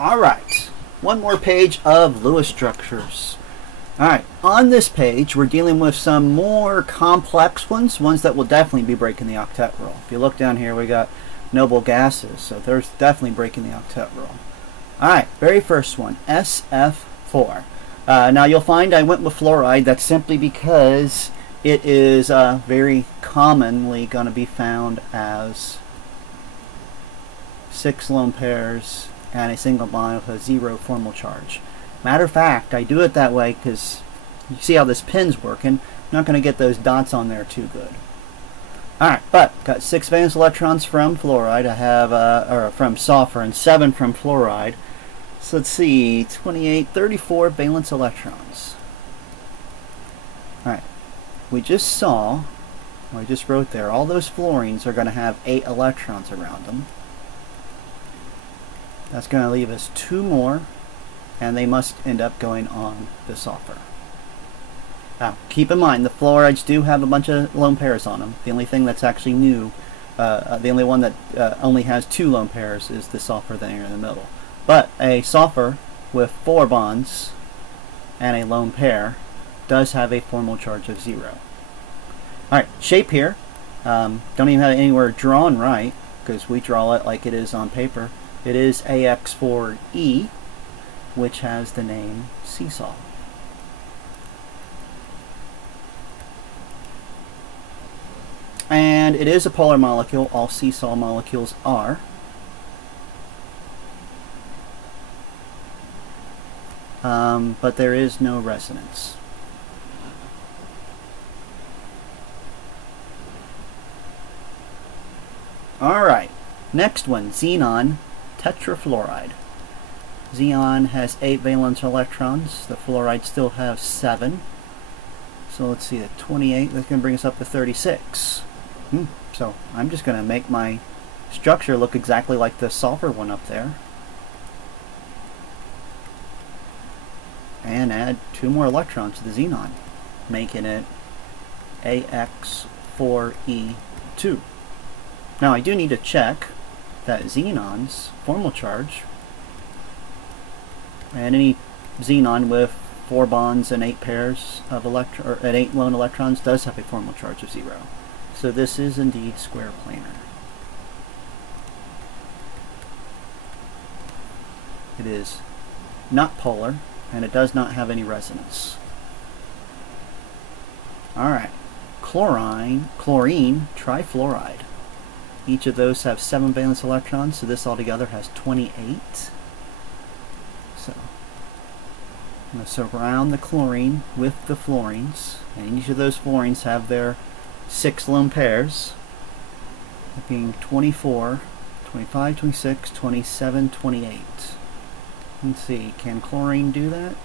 Alright, one more page of Lewis structures. Alright, on this page we're dealing with some more complex ones that will definitely be breaking the octet rule. If you look down here, we got noble gases, so there's definitely breaking the octet rule. Alright, very first one, SF4. Now you'll find I went with fluoride. That's simply because it is very commonly going to be found as 6 lone pairs and a single bond with a 0 formal charge. Matter of fact, I do it that way because you see how this pin's working. I'm not going to get those dots on there too good. Alright, but got 6 valence electrons from fluoride. I have, or from sulfur, and 7 from fluoride. So let's see, 28, 34 valence electrons. Alright, we just saw, I just wrote there, all those fluorines are going to have 8 electrons around them. That's going to leave us 2 more, and they must end up going on the sulfur. Now, keep in mind, the fluorides do have a bunch of lone pairs on them. The only thing that's actually new, the only one that only has 2 lone pairs is the sulfur there in the middle. But a sulfur with 4 bonds and a lone pair does have a formal charge of 0. Alright, shape here. Don't even have it anywhere drawn right, because we draw it like it is on paper. It is AX4E, which has the name seesaw. And it is a polar molecule. All seesaw molecules are. But there is no resonance. Alright, next one, xenon tetrafluoride. Xenon has 8 valence electrons. The fluoride still have 7. So let's see, the 28, that's going to bring us up to 36. So I'm just going to make my structure look exactly like the sulfur one up there. And add 2 more electrons to the xenon, making it AX4E2. Now I do need to check that xenon's formal charge, and any xenon with 4 bonds and 8 pairs of and 8 lone electrons does have a formal charge of 0. So this is indeed square planar. It is not polar, and it does not have any resonance. Alright, chlorine trifluoride. Each of those have 7 valence electrons, so this altogether has 28. So I'm going to surround the chlorine with the fluorines, and each of those fluorines have their 6 lone pairs, being 24, 25, 26, 27, 28. Let's see, can chlorine do that?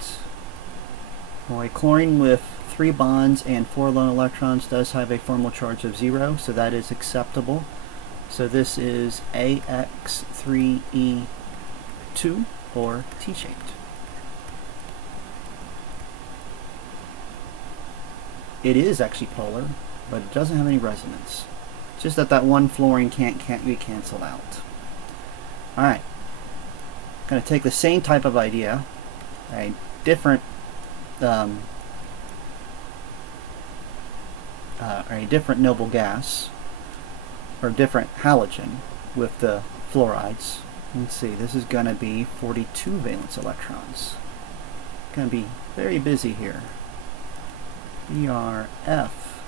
Well, a chlorine with 3 bonds and 4 lone electrons does have a formal charge of 0, so that is acceptable. So this is AX3E2, or T-shaped. It is actually polar, but it doesn't have any resonance. It's just that one fluorine can't be canceled out. Alright. I'm going to take the same type of idea, a different noble gas, or different halogen with the fluorides. Let's see, this is going to be 42 valence electrons. Going to be very busy here. We are F,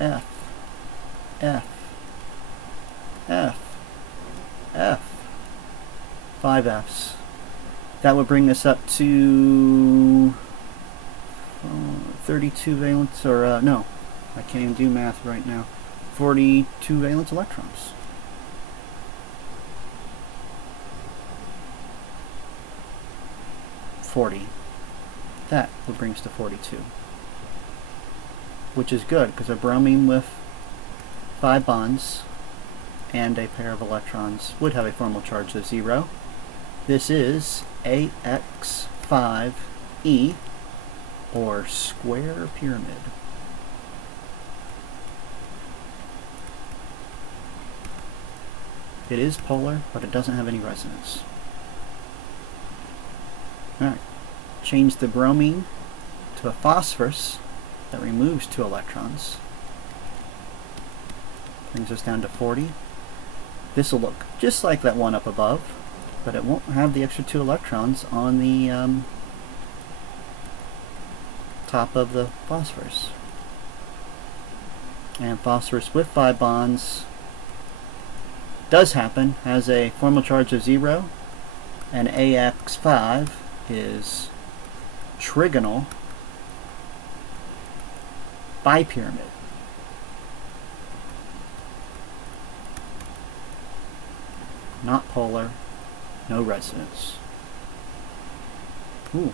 F, F, F, F. 5 Fs. That would bring us up to 32 valence, or no, I can't even do math right now. 42 valence electrons. That would bring us to 42. Which is good, because a bromine with 5 bonds and a pair of electrons would have a formal charge of 0. This is AX5E, or square pyramid. It is polar, but it doesn't have any resonance. Alright, change the bromine to a phosphorus that removes 2 electrons. Brings us down to 40. This will look just like that one up above, but it won't have the extra 2 electrons on the top of the phosphorus. And phosphorus with 5 bonds does happen, has a formal charge of 0, and AX5 is trigonal bipyramid. Not polar, no resonance. Ooh,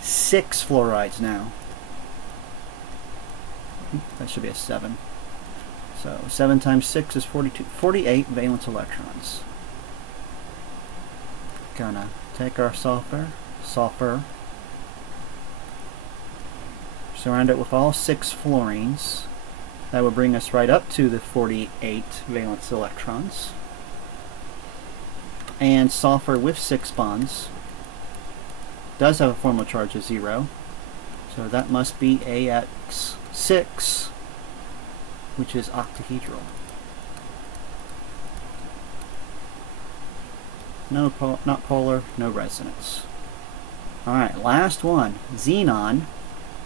6 fluorides now. That should be a 7. So 7 times 6 is 42, 48 valence electrons. Gonna take our sulfur, surround it with all 6 fluorines. That would bring us right up to the 48 valence electrons. And sulfur with 6 bonds does have a formal charge of 0, so that must be AX6, which is octahedral. Not polar, no resonance. Alright, last one. Xenon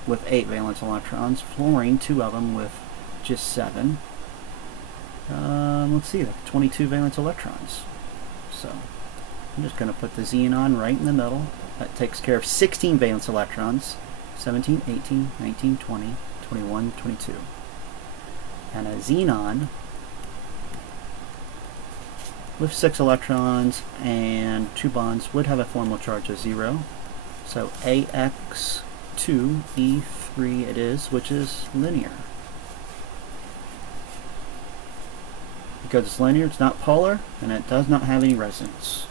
with 8 valence electrons, fluorine, 2 of them with just 7. Let's see, like 22 valence electrons. So I'm just going to put the xenon right in the middle. That takes care of 16 valence electrons. 17, 18, 19, 20, 21, 22. And a xenon with 6 electrons and 2 bonds would have a formal charge of 0. So AX2E3 it is, which is linear. Because it's linear, it's not polar, and it does not have any resonance.